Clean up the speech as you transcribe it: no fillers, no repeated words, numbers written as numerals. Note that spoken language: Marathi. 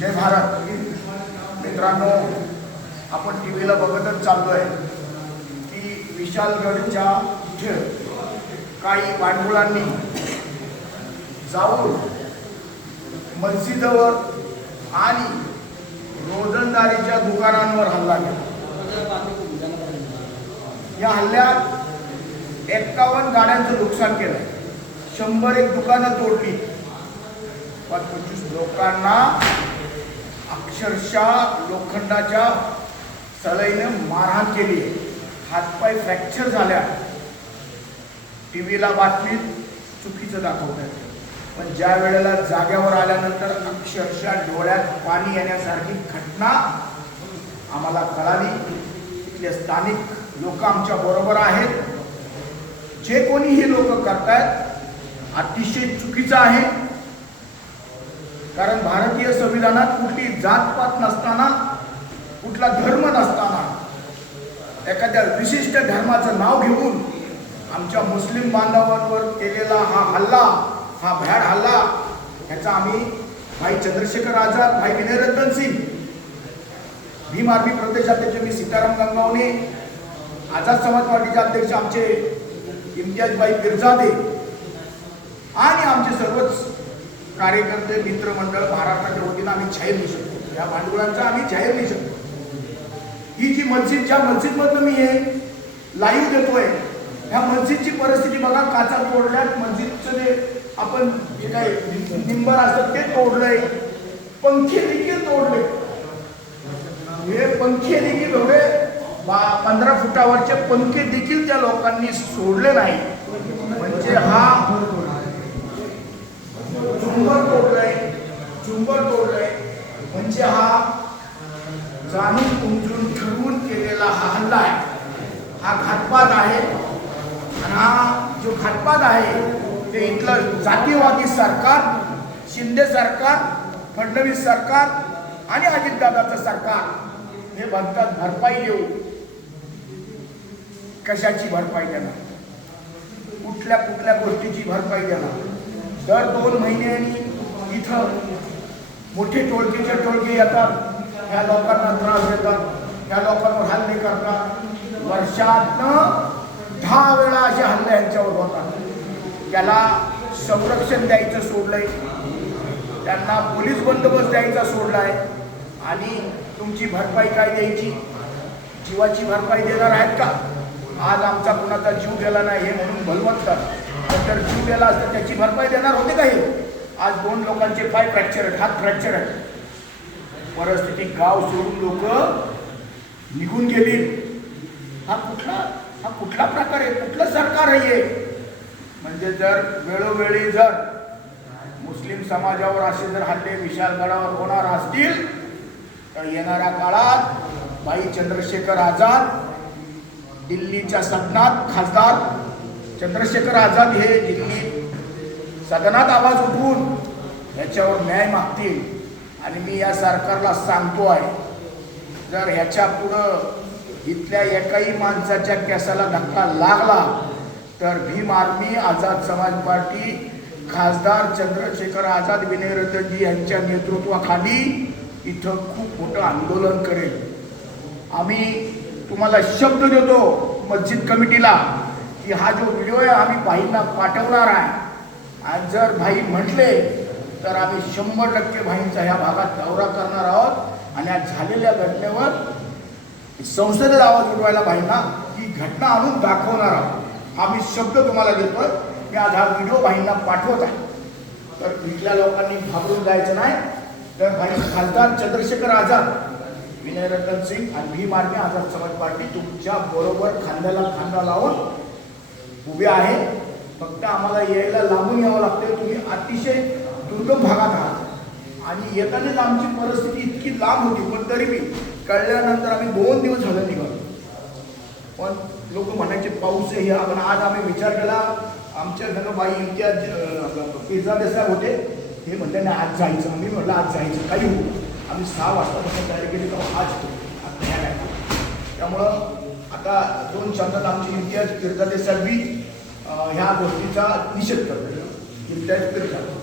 जय भारत. मित्रांनो, आपण टीव्हीला बघतच चाललोय की विशालगडच्या इथे काही वाटोळांनी जाऊन मस्जिदवर आणि रोजंदारीच्या दुकानांवर हल्ला केला. या हल्ल्यात 51 गाड्यांचं नुकसान केलं, 101 दुकानं तोडली, 25 लोकांना अक्षरशः लोखंडाच्या सळईने मारहाण केली, हातपाय फ्रॅक्चर झाल्या. टीव्हीला बातमीत चुकीचं दाखवतात, पण ज्या वेळेला जाग्यावर आल्यानंतर अक्षरशः डोळ्यात पाणी येण्यासारखी घटना आम्हाला कळाली. तिथले स्थानिक लोक आमच्या बरोबर आहेत. जे कोणी हे लोक करतायत अतिशय चुकीचं आहे, कारण भारतीय संविधानात कुठली जातपात नसताना, कुठला धर्म नसताना, एखाद्या विशिष्ट धर्माचं नाव घेऊन आमच्या मुस्लिम बांधवांवर केलेला हा हल्ला, हा भ्याड हल्ला, ह्याचा आम्ही भाई चंद्रशेखर आझाद, भाई विनयरत्न सिंग, भीम आर्मी प्रदेशाध्यक्ष मी सीताराम गंगावणे, आझाद समाज पार्टीचे अध्यक्ष आमचे इम्तियाजभाई पिरजादे आणि आमचे सर्वच कार्यकर्ते मित्रमंडळ महाराष्ट्राच्या वतीनं आम्ही जाहीर निषेध, या भांडवलांचा आम्ही जाहीर निषेध. ही जी मस्जिद, ज्या मस्जिदमधून मी हे लाईव्ह देतोय, ह्या मस्जिदची परिस्थिती बघा. काचा तोडल्यात, मस्जिदचं जे आपण जे काही निंबर असतात ते तोडलंय, पंखे देखील तोडले. हे पंखे देखील एवढे 15 फुटावरचे पंखे देखील त्या लोकांनी सोडले नाही. म्हणजे हा झुंबर तोडलंय, म्हणजे हा जाणून उमजून ठरवून केलेला हा हल्ला आहे, हा घातपात आहे. आणि हा जो घातपात आहे ते इथलं जातीयवादी सरकार, शिंदे सरकार, फडणवीस सरकार आणि अजितदादाचं सरकार हे म्हणतात भरपाई देऊ. कशाची भरपाई देणार? कुठल्या गोष्टीची भरपाई देणार? दर 2 महिन्यांनी इथं मोठे टोळके येतात, ह्या लोकांना त्रास देतात, ह्या लोकांवर हल्ले करतात. वर्षातनं 10 वेळा असे हल्ले यांच्यावर होतात. त्याला संरक्षण द्यायचं सोडलंय, त्यांना पोलीस बंदोबस्त द्यायचा सोडलाय. आणि तुमची भरपाई काय द्यायची? जीवाची भरपाई देणार आहेत का? आज आमचा कुणाचा जीव गेला नाही हे म्हणून भलवंतात, तर जीव गेला असता त्याची भरपाई देणार होते का? हे आज 2 लोकांचे पाय फ्रॅक्चर आहेत, हात फ्रॅक्चर आहेत. परिस्थिती गाव सोडून लोक निघून गेली. हा कुठला प्रकार आहे? कुठलं सरकार आहे? म्हणजे जर वेळोवेळी जर मुस्लिम समाजावर असे जर हल्ले विशालगडावर होणार असतील तर येणाऱ्या काळात भाई चंद्रशेखर आझाद दिल्लीच्या सदनात, खासदार चंद्रशेखर आझाद हे दिल्ली सदनात आवाज उठवून ह्याच्यावर न्याय मागतील. आणि मी या सरकारला सांगतो आहे, जर ह्याच्या पुढं इथल्या एकाही माणसाच्या केसाला धक्का लागला तर भीम आर्मी, आझाद समाज पार्टी, खासदार चंद्रशेखर आझाद, विनयरत्नजी यांच्या नेतृत्वाखाली इथं खूप मोठं आंदोलन करेल. आम्ही तुम्हाला शब्द देतो मस्जिद कमिटीला की हा जो व्हिडिओ आहे आम्ही भाईंना पाठवणार आहे. आणि जर भाई म्हटले तर आम्ही 100% भाईंचा ह्या भागात दौरा करणार आहोत आणि आज झालेल्या घटनेवर संसदेत आवाज उठवायला भाईंना ही घटना आणून दाखवणार आहोत. आम्ही शब्द तुम्हाला देतोय. मी आज हा व्हिडिओ भाईंना पाठवत आहे. तर इथल्या लोकांनी घाबरून जायचं नाही. तर भाई खासदार चंद्रशेखर आझाद, विनयरत्न सिंग आणि भीम आर्मी, आझाद समाज पार्टी तुमच्या बरोबर खांद्याला खांदा लावून उभे आहे. फक्त आम्हाला यायला लांबून यावं लागतं. तुम्ही अतिशय दुर्गम भागात आहात आणि येतानाच आमची परिस्थिती इतकी लांब होती, पण तरी मी कळल्यानंतर आम्ही 2 दिवस झालं निघालो. पण लोक म्हणायचे पाऊस आहे. पण आज आम्ही विचार केला, आमच्या घरात बाई इम्तियाज पिरजादे साहेब होते, हे म्हणते ना आज जायचं. आम्ही म्हटलं आज जायचं, काही होऊ. आम्ही 6 वाजतापासून तयारी केली तेव्हा आज त्यामुळं आता 2 शब्दात आमची इम्तियाज पिरजादे साहेब बी ह्या गोष्टीचा निषेध करतो. इम्तियाज पिरजादे